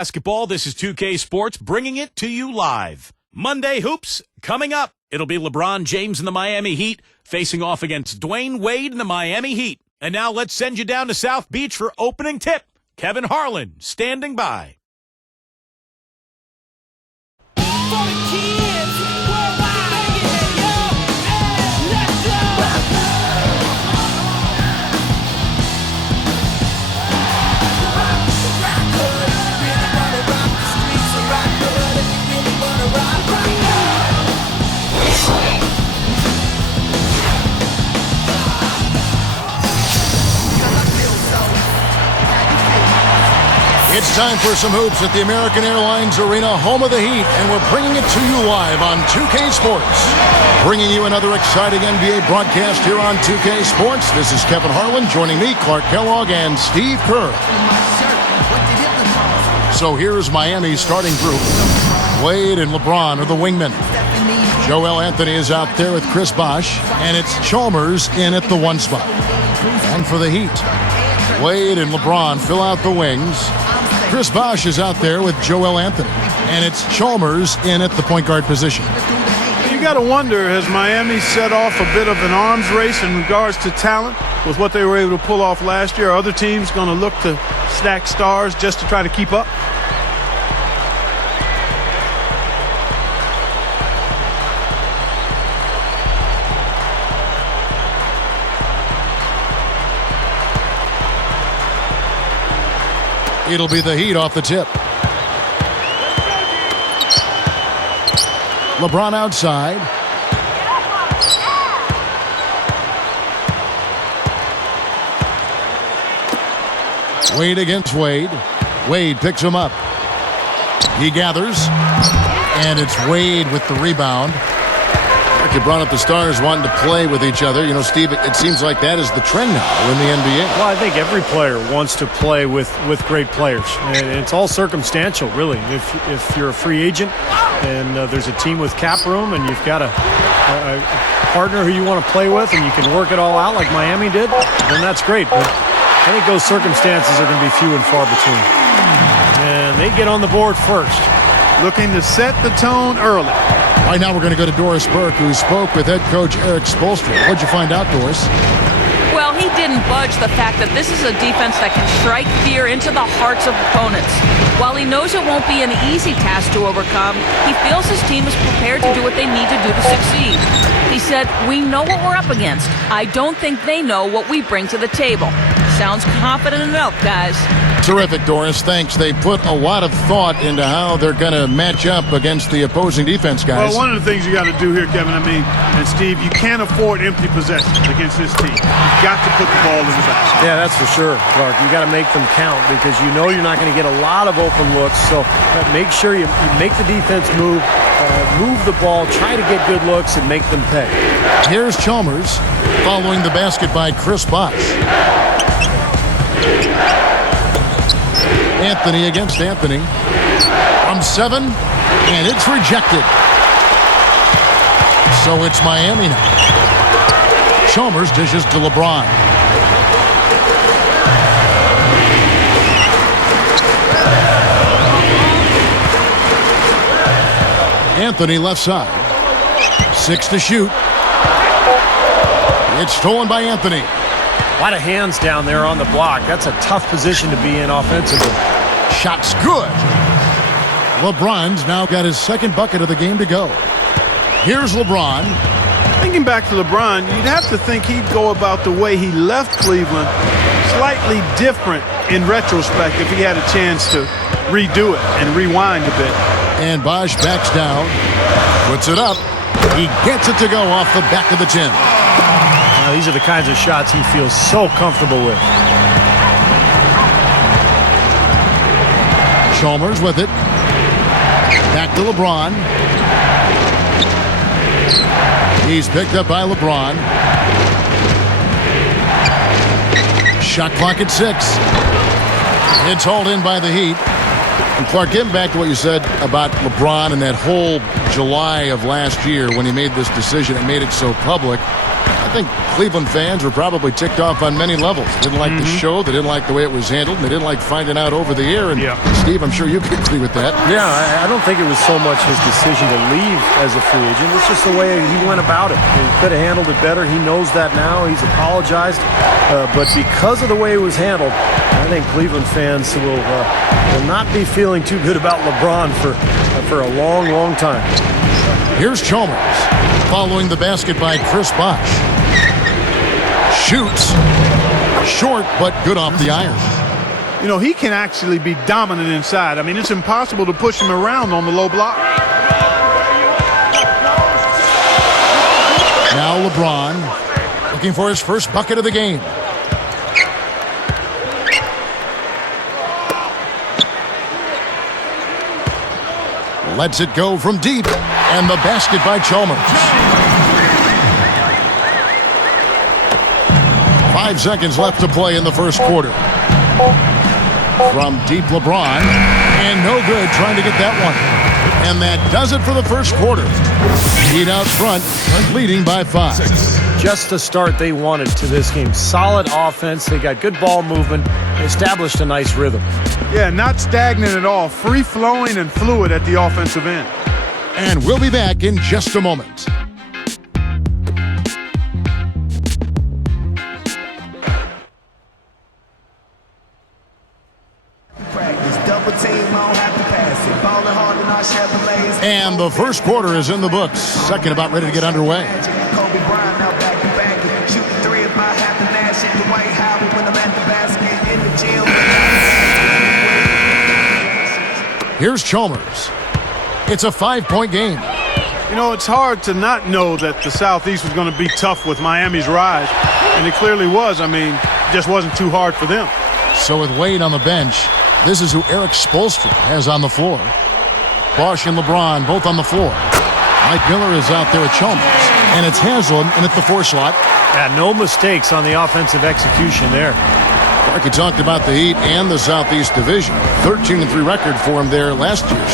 Basketball, this is 2K Sports bringing it to you live. Monday Hoops coming up. It'll be LeBron James and the Miami Heat facing off against Dwayne Wade and the Miami Heat. And now let's send you down to South Beach for opening tip. Kevin Harlan standing by. It's time for some hoops at the American Airlines Arena, home of the Heat, and we're bringing it to you live on 2K Sports. Bringing you another exciting NBA broadcast here on 2K Sports. This is Kevin Harlan, joining me, Clark Kellogg, and Steve Kerr. So here's Miami's starting group. Wade and LeBron are the wingmen. Joel Anthony is out there with Chris Bosh, and it's Chalmers in at the one spot. And for the Heat, Wade and LeBron fill out the wings. Chris Bosh is out there with Joel Anthony, and it's Chalmers in at the point guard position. You got to wonder, has Miami set off a bit of an arms race in regards to talent with what they were able to pull off last year? Are other teams going to look to stack stars just to try to keep up? It'll be the Heat off the tip. LeBron outside. Wade against Wade. Wade picks him up. He gathers. And it's Wade with the rebound. You brought up the stars wanting to play with each other. You know, Steve, it seems like that is the trend now in the NBA. Well, I think every player wants to play with great players. And it's all circumstantial, really. If you're a free agent and there's a team with cap room and you've got a partner who you want to play with and you can work it all out like Miami did, then that's great. But I think those circumstances are going to be few and far between. And they get on the board first. Looking to set the tone early. Right now we're going to go to Doris Burke, who spoke with head coach Eric Spoelstra. What'd you find out, Doris? Well, he didn't budge the fact that this is a defense that can strike fear into the hearts of opponents. While he knows it won't be an easy task to overcome, he feels his team is prepared to do what they need to do to succeed. He said, "We know what we're up against. I don't think they know what we bring to the table." Sounds confident enough, guys. Terrific, Doris. Thanks. They put a lot of thought into how they're going to match up against the opposing defense, guys. Well, one of the things you got to do here, Kevin, and Steve, you can't afford empty possessions against this team. You've got to put the ball in the basket. Yeah, that's for sure, Clark. You got to make them count because you know you're not going to get a lot of open looks. So make sure you make the defense move the ball, try to get good looks, and make them pay. Here's Chalmers following the basket by Chris Bosh. Anthony against Anthony. From 7, and it's rejected. So it's Miami now. Chalmers dishes to LeBron. Anthony left side. 6 to shoot. It's stolen by Anthony. A lot of hands down there on the block. That's a tough position to be in offensively. Shot's good. LeBron's now got his second bucket of the game to go. Here's LeBron. Thinking back to LeBron, you'd have to think he'd go about the way he left Cleveland slightly different in retrospect if he had a chance to redo it and rewind a bit. And Bosh backs down, puts it up. He gets it to go off the back of the tin. These are the kinds of shots he feels so comfortable with. Chalmers with it. Back to LeBron. He's picked up by LeBron. Shot clock at 6. It's hauled in by the Heat. And Clark, getting back to what you said about LeBron and that whole July of last year when he made this decision and made it so public, I think Cleveland fans were probably ticked off on many levels. They didn't like the show. They didn't like the way it was handled. They didn't like finding out over the air. And Steve, I'm sure you could agree with that. Yeah, I don't think it was so much his decision to leave as a free agent. It's just the way he went about it. He could have handled it better. He knows that now. He's apologized. But because of the way it was handled, I think Cleveland fans will not be feeling too good about LeBron for a long, long time. Here's Chalmers following the basket by Chris Bosh. Shoots. Short, but good off the iron. You know, he can actually be dominant inside. I mean, it's impossible to push him around on the low block. Now LeBron looking for his first bucket of the game. Lets it go from deep, and the basket by Chalmers. 5 seconds left to play in the first quarter. From deep, LeBron, and no good trying to get that one. And that does it for the first quarter. Heat out front, leading by 5. Just the start they wanted to this game. Solid offense. They got good ball movement. They established a nice rhythm. Yeah, not stagnant at all. Free-flowing and fluid at the offensive end. And we'll be back in just a moment. And the first quarter is in the books. Second about ready to get underway. Here's Chalmers. It's a 5-point game. You know, it's hard to not know that the Southeast was going to be tough with Miami's rise. And it clearly was. I mean, it just wasn't too hard for them. So with Wade on the bench, this is who Eric Spoelstra has on the floor. Bosh and LeBron both on the floor. Mike Miller is out there at Chalmers. And it's Haslam in at the 4 slot. Yeah, no mistakes on the offensive execution there. Clark talked about the Heat and the Southeast Division. 13-3 record for him there last year.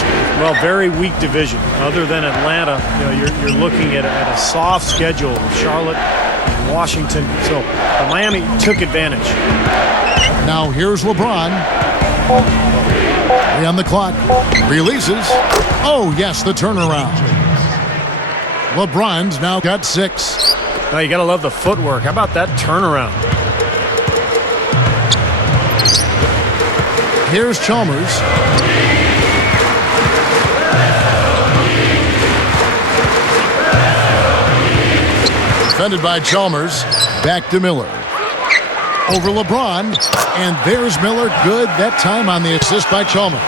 Well, very weak division. Other than Atlanta, you're looking at a soft schedule with Charlotte and Washington. So Miami took advantage. Now here's LeBron. 3 on the clock. Releases. Oh, yes, the turnaround. LeBron's now got 6. Now you got to love the footwork. How about that turnaround? Here's Chalmers. Defended by Chalmers. Back to Miller. Over LeBron. And there's Miller. Good that time on the assist by Chalmers.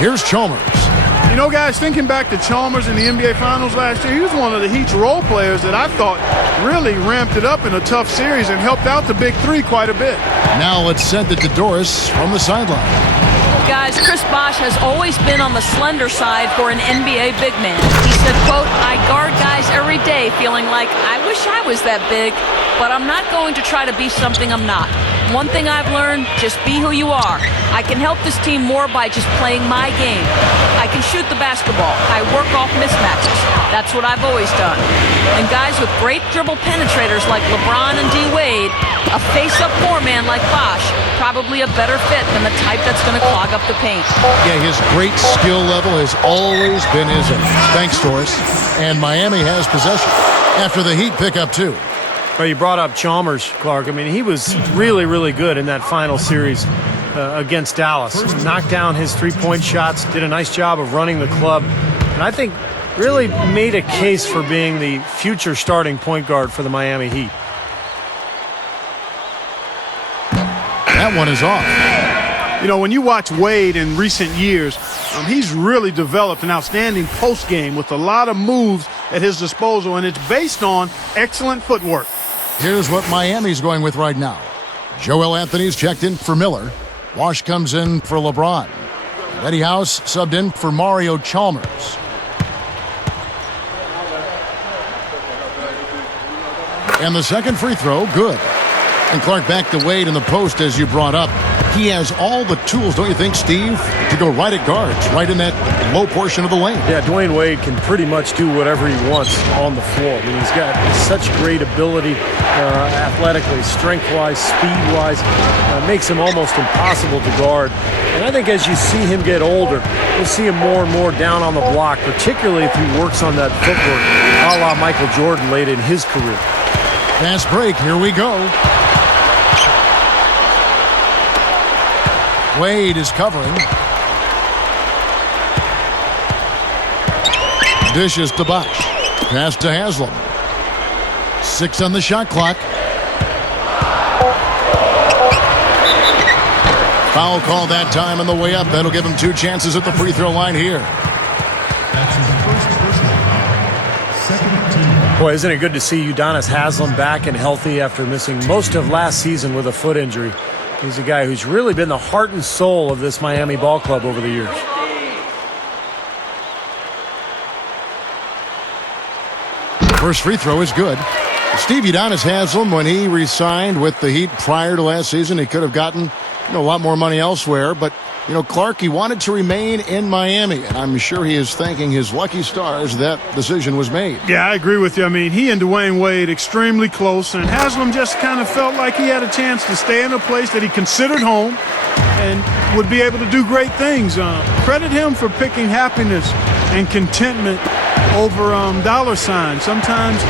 Here's Chalmers. You know, guys, thinking back to Chalmers in the NBA Finals last year, he was one of the Heat's role players that I thought really ramped it up in a tough series and helped out the Big Three quite a bit. Now let's send it to Doris from the sideline. Guys, Chris Bosh has always been on the slender side for an NBA big man. He said, quote, "I guard guys every day feeling like I wish I was that big, but I'm not going to try to be something I'm not. One thing I've learned, just be who you are. I can help this team more by just playing my game. I can shoot the basketball. I work off mismatches. That's what I've always done." And guys with great dribble penetrators like LeBron and D. Wade, a face-up 4-man like Bosh, probably a better fit than the type that's going to clog up the paint. Yeah, his great skill level has always been his own. Thanks, Doris. And Miami has possession after the Heat pick up 2. Well, you brought up Chalmers, Clark. I mean, he was really, really good in that final series against Dallas. Knocked down his 3-point shots, did a nice job of running the club, and I think really made a case for being the future starting point guard for the Miami Heat. That one is off. You know, when you watch Wade in recent years, he's really developed an outstanding post game with a lot of moves at his disposal, and it's based on excellent footwork. Here's what Miami's going with right now. Joel Anthony's checked in for Miller. Bosh comes in for LeBron. Eddie House subbed in for Mario Chalmers. And the second free throw, good. And Clark, back to Wade in the post, as you brought up. He has all the tools, don't you think, Steve, to go right at guards, right in that low portion of the lane. Yeah, Dwayne Wade can pretty much do whatever he wants on the floor. I mean, he's got such great ability athletically, strength-wise, speed-wise. Makes him almost impossible to guard. And I think as you see him get older, you'll see him more and more down on the block, particularly if he works on that footwork, a la Michael Jordan late in his career. Fast break, here we go. Wade is covering. Dishes to Bosch. Pass to Haslam. 6 on the shot clock. Foul call that time on the way up. That'll give him 2 chances at the free throw line here. Boy, isn't it good to see Udonis Haslem back and healthy after missing most of last season with a foot injury. He's a guy who's really been the heart and soul of this Miami ball club over the years. First free throw is good. Steve Udonis Haslem, when he re-signed with the Heat prior to last season, he could have gotten a lot more money elsewhere. But, Clark, he wanted to remain in Miami. And I'm sure he is thanking his lucky stars that decision was made. Yeah, I agree with you. I mean, he and Dwayne Wade extremely close. And Haslam just kind of felt like he had a chance to stay in a place that he considered home and would be able to do great things. Credit him for picking happiness and contentment over dollar signs. Sometimes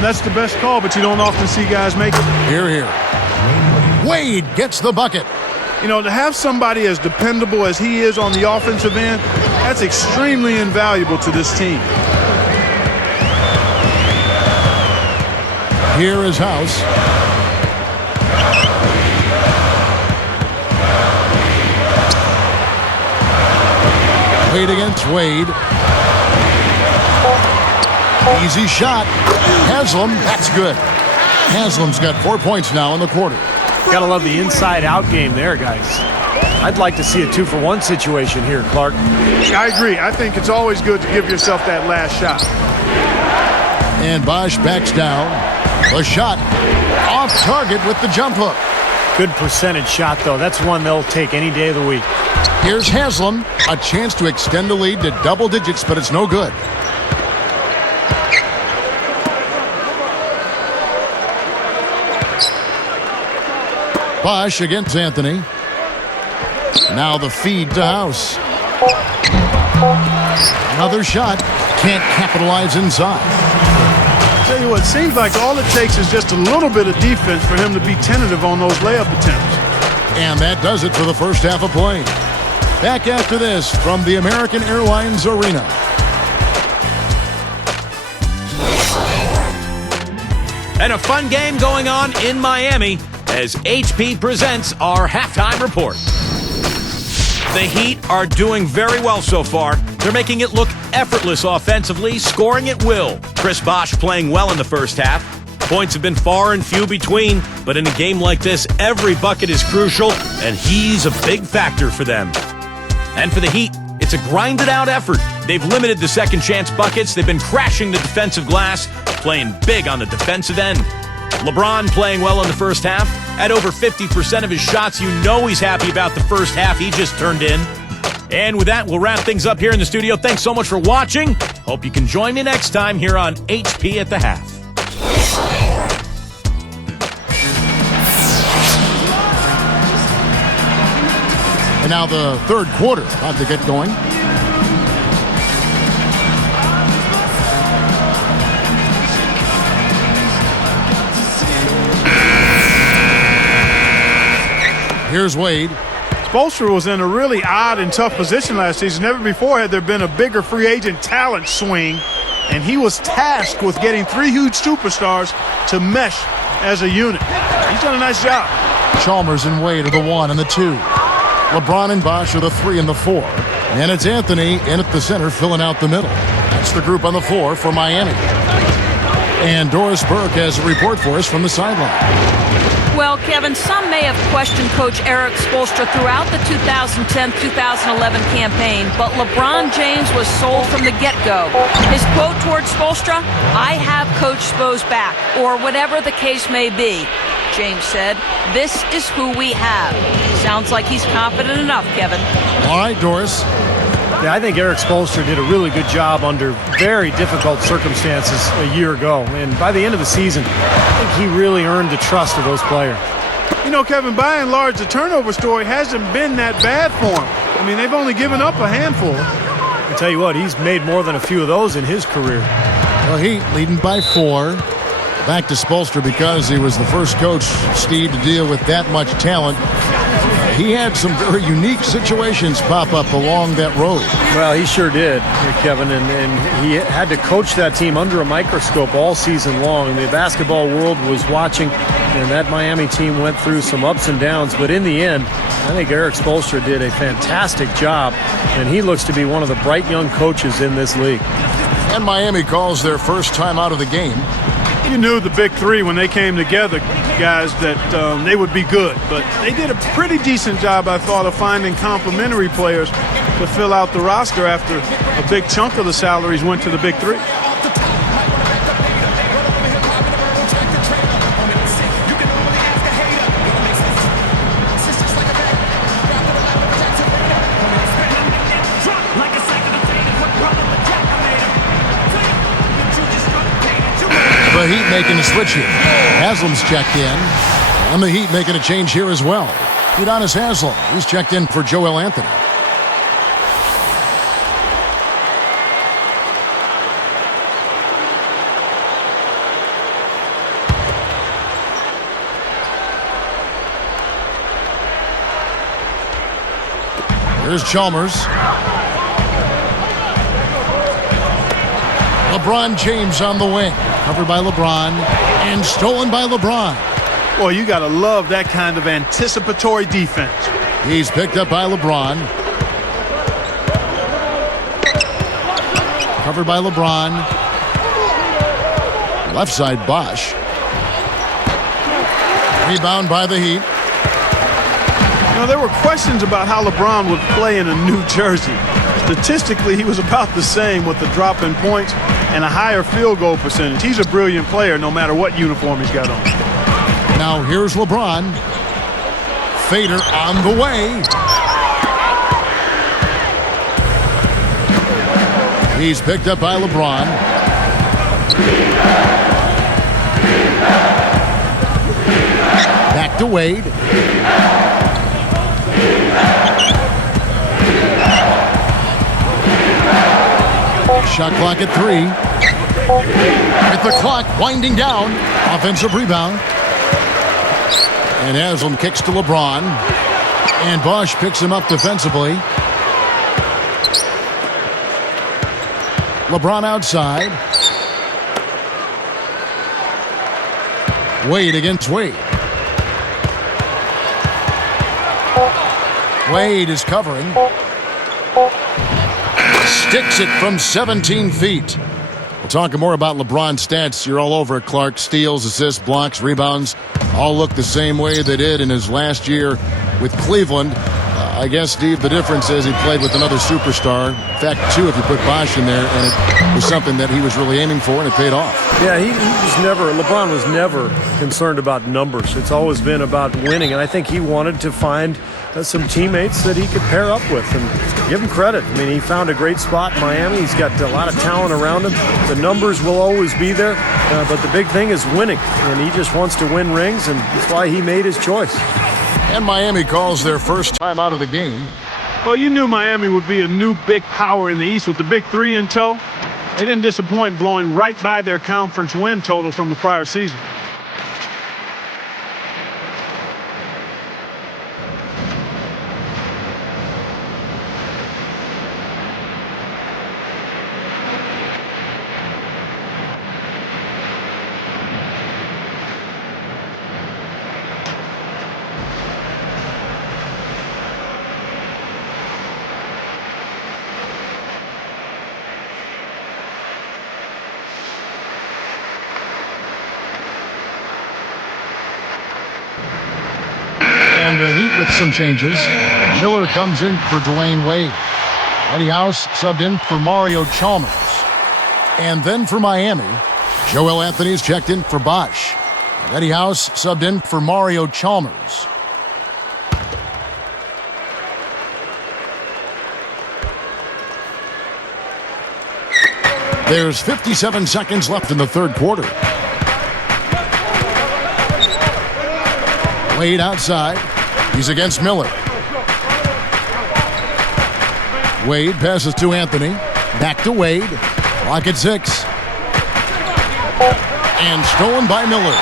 that's the best call, but you don't often see guys make it. Here. Wade gets the bucket. To have somebody as dependable as he is on the offensive end, that's extremely invaluable to this team. Here is House. Wade against Wade. Easy shot. Haslam, that's good. Haslam's got 4 points now in the quarter. Gotta love the inside-out game there, guys. I'd like to see a 2-for-1 situation here, Clark. I agree. I think it's always good to give yourself that last shot. And Bosch backs down. The shot off target with the jump hook. Good percentage shot, though. That's one they'll take any day of the week. Here's Haslam. A chance to extend the lead to double digits, but it's no good. Bosch against Anthony. Now the feed to House. Another shot. Can't capitalize inside. I'll tell you what, it seems like all it takes is just a little bit of defense for him to be tentative on those layup attempts. And that does it for the first half of play. Back after this from the American Airlines Arena. And a fun game going on in Miami as HP presents our halftime report. The Heat are doing very well so far. They're making it look effortless offensively, scoring at will. Chris Bosh playing well in the first half. Points have been far and few between, but in a game like this, every bucket is crucial, and he's a big factor for them. And for the Heat, it's a grinded-out effort. They've limited the second-chance buckets. They've been crashing the defensive glass, playing big on the defensive end. LeBron playing well in the first half. At over 50% of his shots, you know he's happy about the first half he just turned in. And with that, we'll wrap things up here in the studio. Thanks so much for watching. Hope you can join me next time here on HP at the Half. And now the third quarter about to get going. Here's Wade. Spoelstra was in a really odd and tough position last season. Never before had there been a bigger free agent talent swing, and he was tasked with getting 3 huge superstars to mesh as a unit. He's done a nice job. Chalmers and Wade are the 1 and the 2. LeBron and Bosh are the 3 and the 4. And it's Anthony in at the center filling out the middle. That's the group on the floor for Miami. And Doris Burke has a report for us from the sideline. Well, Kevin, some may have questioned Coach Eric Spoelstra throughout the 2010-2011 campaign, but LeBron James was sold from the get-go. His quote towards Spoelstra, "I have Coach Spo's back," or whatever the case may be. James said, "This is who we have." Sounds like he's confident enough, Kevin. All right, Doris. Yeah, I think Eric Spoelstra did a really good job under very difficult circumstances a year ago. And by the end of the season, I think he really earned the trust of those players. You know, Kevin, by and large, the turnover story hasn't been that bad for him. I mean, they've only given up a handful. I tell you what, he's made more than a few of those in his career. The Heat leading by 4. Back to Spoelstra because he was the first coach, Steve, to deal with that much talent. He had some very unique situations pop up along that road. Well, he sure did, Kevin, and he had to coach that team under a microscope all season long. The basketball world was watching, and that Miami team went through some ups and downs. But in the end, I think Eric Spoelstra did a fantastic job, and he looks to be one of the bright young coaches in this league. And Miami calls their first time out of the game. You knew the big three when they came together, guys, that they would be good. But they did a pretty decent job, I thought, of finding complementary players to fill out the roster after a big chunk of the salaries went to the big three. The Heat making a switch here. Haslam's checked in. And the Heat making a change here as well. Udonis Haslem. He's checked in for Joel Anthony. Here's Chalmers. LeBron James on the wing. Covered by LeBron and stolen by LeBron. Boy, you got to love that kind of anticipatory defense. He's picked up by LeBron. Covered by LeBron. Left side, Bosch. Rebound by the Heat. You know, there were questions about how LeBron would play in a New Jersey. Statistically, he was about the same with the drop in points and a higher field goal percentage. He's a brilliant player no matter what uniform he's got on. Now here's LeBron. Fader on the way. He's picked up by LeBron. Back to Wade. Shot clock at 3. With the clock winding down. Offensive rebound. And Haslam kicks to LeBron. And Bosch picks him up defensively. LeBron outside. Wade against Wade. Wade is covering. Sticks it from 17 feet. We'll talk more about LeBron's stats. You're all over it, Clark. Steals, assists, blocks, rebounds. All look the same way they did in his last year with Cleveland. I guess, Steve, the difference is he played with another superstar. In fact, 2 if you put Bosch in there, and it was something that he was really aiming for, and it paid off. Yeah, LeBron was never concerned about numbers. It's always been about winning, and I think he wanted to find some teammates that he could pair up with, and give him credit. I mean, he found a great spot in Miami. He's got a lot of talent around him. The numbers will always be there, but the big thing is winning, and he just wants to win rings, and that's why he made his choice. And Miami calls their first time out of the game. Well, you knew Miami would be a new big power in the East with the big three in tow. They didn't disappoint, blowing right by their conference win total from the prior season. And the Heat with some changes. Miller comes in for Dwayne Wade. Eddie House subbed in for Mario Chalmers. And then for Miami, Joel Anthony's checked in for Bosch. Eddie House subbed in for Mario Chalmers. There's 57 seconds left in the third quarter. Wade outside. He's against Miller. Wade passes to Anthony. Back to Wade. Clock at 6. And stolen by Miller.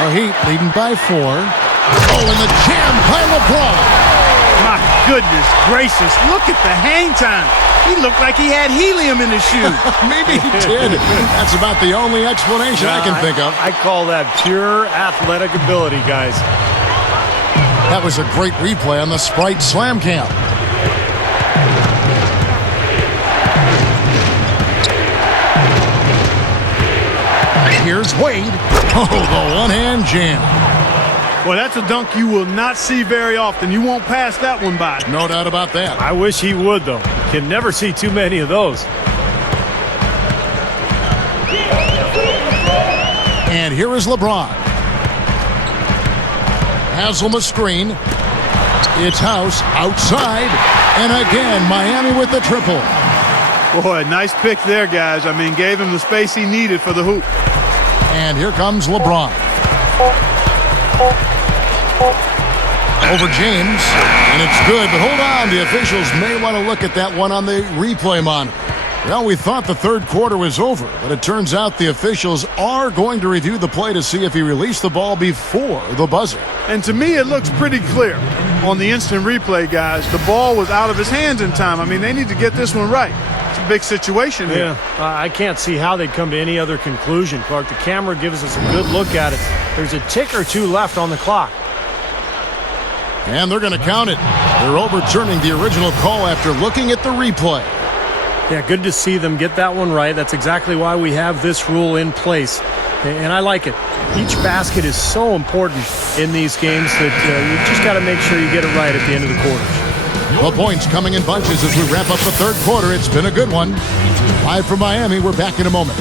The Heat leading by 4. Oh, and the jam by LeBron. My goodness gracious, look at the hang time. He looked like he had helium in his shoe. Maybe he did. That's about the only explanation I can think of. I call that pure athletic ability, guys. That was a great replay on the Sprite Slam Cam. Here's Wade. Oh, the one-hand jam. Well, that's a dunk you will not see very often. You won't pass that one by. No doubt about that. I wish he would, though. Can never see too many of those. And here is LeBron. Haslam screen. It's House outside. And again, Miami with the triple. Boy, nice pick there, guys. I mean, gave him the space he needed for the hoop. And here comes LeBron. Over James, and it's good, but hold on. The officials may want to look at that one on the replay monitor. Well, we thought the third quarter was over, but it turns out the officials are going to review the play to see if he released the ball before the buzzer. And to me, it looks pretty clear on the instant replay, guys. The ball was out of his hands in time. I mean, they need to get this one right. It's a big situation here. Yeah, I can't see how they'd come to any other conclusion, Clark. The camera gives us a good look at it. There's a tick or two left on the clock. And they're going to count it. They're overturning the original call after looking at the replay. Yeah, good to see them get that one right. That's exactly why we have this rule in place. And I like it. Each basket is so important in these games that you just got to make sure you get it right at the end of the quarters. The points coming in bunches as we wrap up the third quarter. It's been a good one. Live from Miami, we're back in a moment.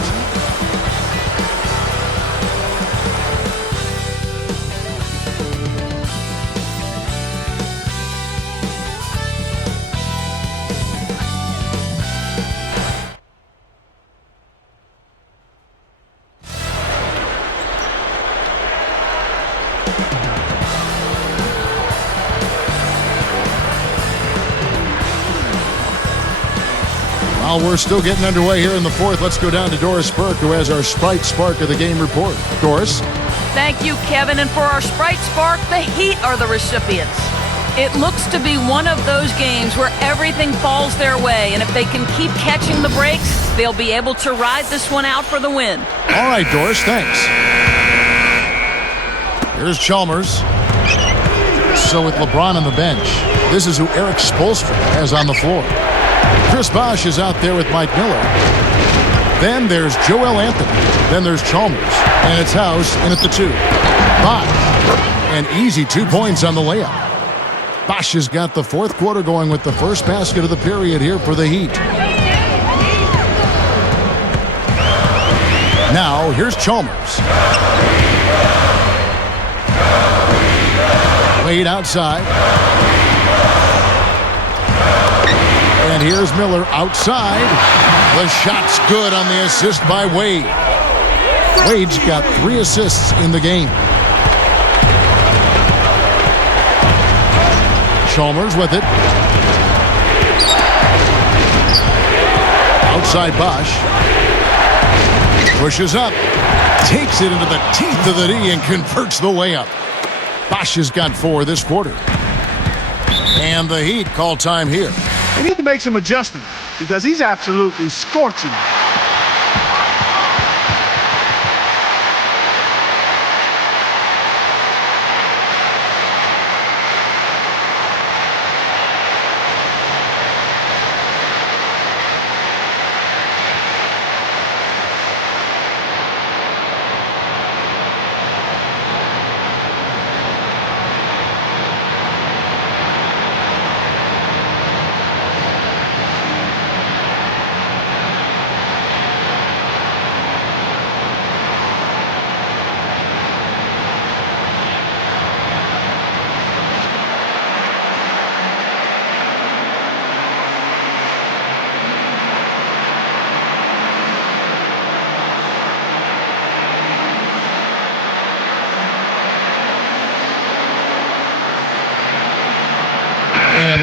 While we're still getting underway here in the fourth, let's go down to Doris Burke, who has our Sprite Spark of the Game report. Doris? Thank you, Kevin. And for our Sprite Spark, the Heat are the recipients. It looks to be one of those games where everything falls their way, and if they can keep catching the breaks, they'll be able to ride this one out for the win. All right, Doris, thanks. Here's Chalmers. So with LeBron on the bench, this is who Eric Spoelstra has on the floor. Chris Bosh is out there with Mike Miller. Then there's Joel Anthony. Then there's Chalmers. And it's House in at the 2. Bosh. An easy 2 points on the layup. Bosh has got the fourth quarter going with the first basket of the period here for the Heat. Now, here's Chalmers. Wade outside. And here's Miller outside. The shot's good on the assist by Wade. Wade's got 3 assists in the game. Chalmers with it. Outside Bosh. Pushes up. Takes it into the teeth of the D and converts the layup. Bosh has got 4 this quarter. And the Heat call time here. They need to make some adjustments because he's absolutely scorching.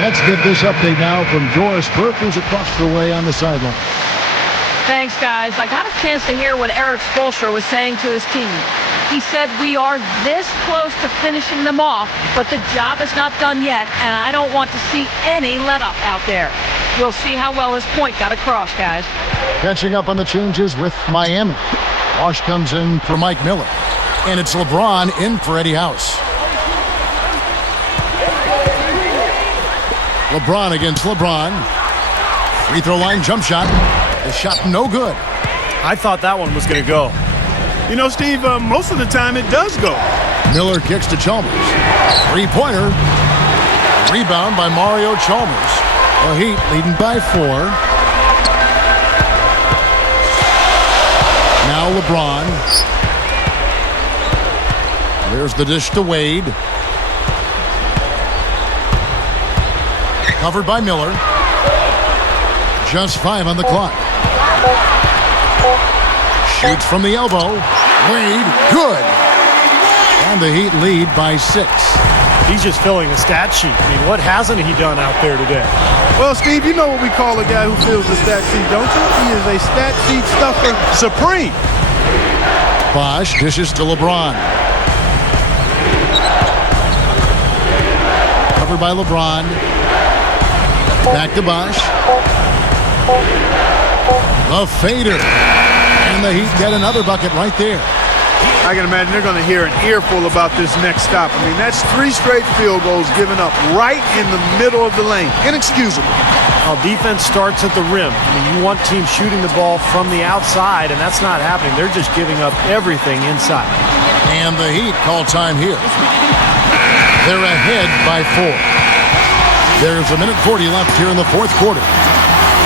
Let's get this update now from Doris Burke, who's across the way on the sideline. Thanks, guys. I got a chance to hear what Eric Spoelstra was saying to his team. He said, we are this close to finishing them off, but the job is not done yet, and I don't want to see any let-up out there. We'll see how well his point got across, guys. Catching up on the changes with Miami. Bosch comes in for Mike Miller. And it's LeBron in for Eddie House. LeBron against LeBron. Free throw line jump shot. The shot no good. I thought that one was going to go. You know, Steve, most of the time it does go. Miller kicks to Chalmers. Three-pointer. Rebound by Mario Chalmers. The Heat leading by 4. Now LeBron. There's the dish to Wade. Covered by Miller. Just 5 on the clock. Shoots from the elbow. Wade, good. And the Heat lead by 6. He's just filling the stat sheet. I mean, what hasn't he done out there today? Well, Steve, you know what we call a guy who fills the stat sheet, don't you? He is a stat sheet stuffer supreme. Bosch dishes to LeBron. Covered by LeBron. Back to Bosch. The fader. And the Heat get another bucket right there. I can imagine they're going to hear an earful about this next stop. I mean, that's 3 straight field goals given up right in the middle of the lane. Inexcusable. Well, defense starts at the rim. I mean, you want teams shooting the ball from the outside, and that's not happening. They're just giving up everything inside. And the Heat call time here. They're ahead by 4. There's 1:40 left here in the fourth quarter.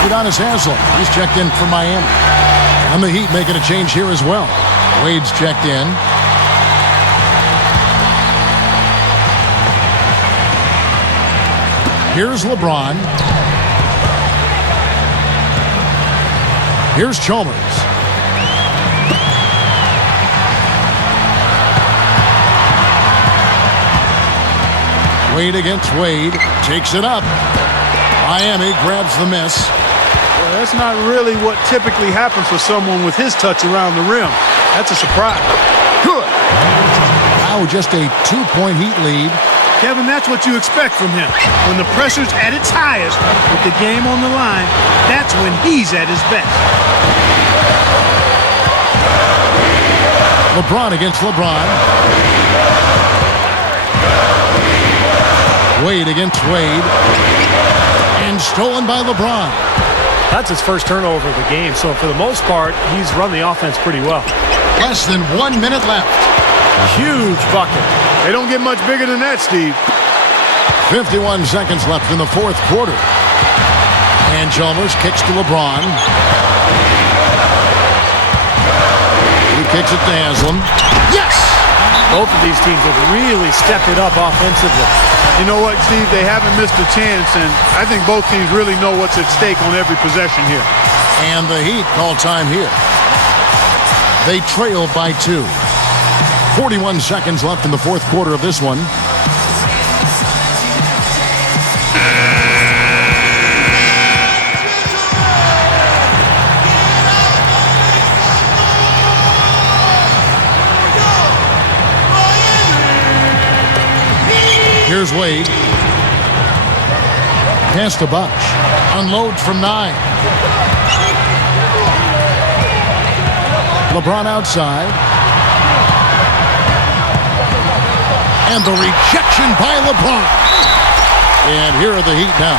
Udonis Haslem, he's checked in for Miami. And the Heat making a change here as well. Wade's checked in. Here's LeBron. Here's Chalmers. Wade against Wade. Takes it up. Miami grabs the miss. Well, that's not really what typically happens for someone with his touch around the rim. That's a surprise. Good. Now just a 2-point Heat lead. Kevin, that's what you expect from him. When the pressure's at its highest, with the game on the line, that's when he's at his best. LeBron against LeBron. Wade against Wade. And stolen by LeBron. That's his first turnover of the game, so for the most part, he's run the offense pretty well. Less than 1 minute left. Huge bucket. They don't get much bigger than that, Steve. 51 seconds left in the fourth quarter. And Chalmers kicks to LeBron. He kicks it to Haslem. Yes! Both of these teams have really stepped it up offensively. You know what, Steve? They haven't missed a chance, and I think both teams really know what's at stake on every possession here. And the Heat call time here. They trail by 2. 41 seconds left in the fourth quarter of this one. Here's Wade. Pass to Bosch. Unloads from 9. LeBron outside. And the rejection by LeBron. And here are the Heat now.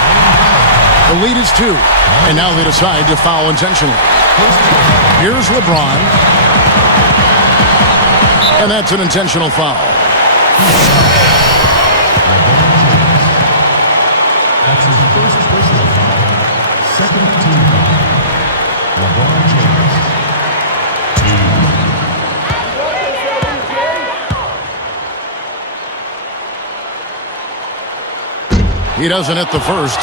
The lead is 2. And now they decide to foul intentionally. Here's LeBron. And that's an intentional foul. That's his first personal foul. Second team foul. LeBron James. 2. He doesn't hit the first.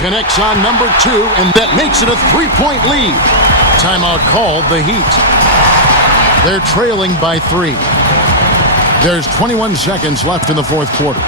Connects on number 2, and that makes it a 3-point lead. Timeout called the Heat. They're trailing by 3. There's 21 seconds left in the fourth quarter.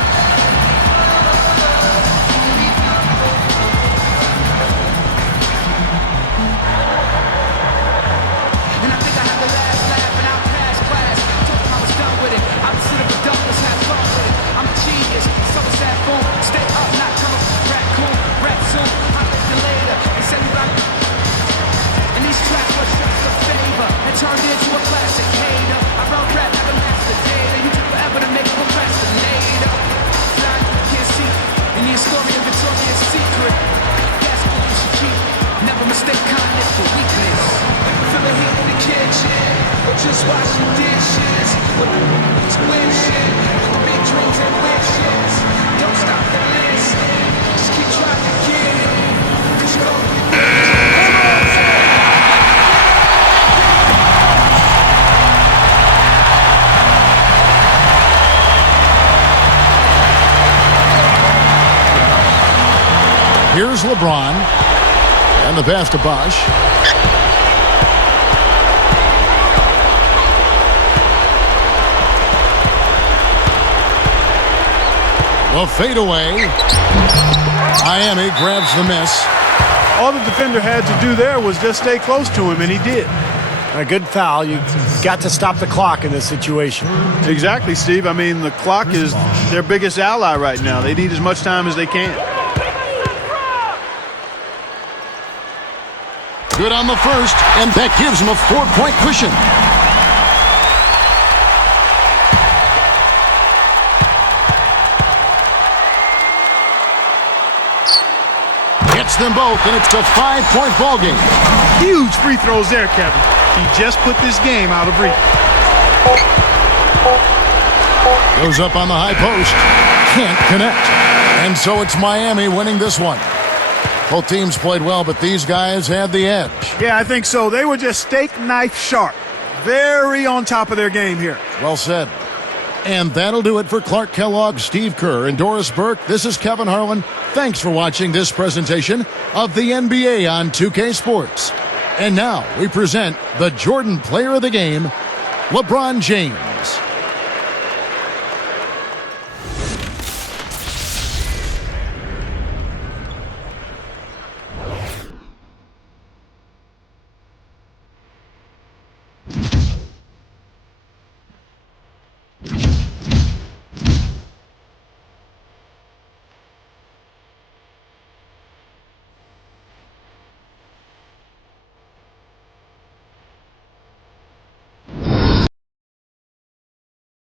Just washing dishes with wishing for big dreams and wishes. Don't stop the listen. Just keep trying to get it. Just go Here's LeBron. And the pass to Bosh. The fadeaway. Miami grabs the miss. All the defender had to do there was just stay close to him, and he did. A good foul. You've got to stop the clock in this situation. Exactly, Steve. I mean, the clock is their biggest ally right now. They need as much time as they can. Good on the first, and that gives him a 4-point cushion. Gets them both, and it's a 5-point ball game. Huge free throws there, Kevin. He just put this game out of reach. Goes up on the high post. Can't connect. And so it's Miami winning this one. Both teams played well, but these guys had the edge. Yeah, I think so. They were just steak knife sharp. Very on top of their game here. Well said. And that'll do it for Clark Kellogg, Steve Kerr, and Doris Burke. This is Kevin Harlan. Thanks for watching this presentation of the NBA on 2K Sports. And now we present the Jordan Player of the Game, LeBron James.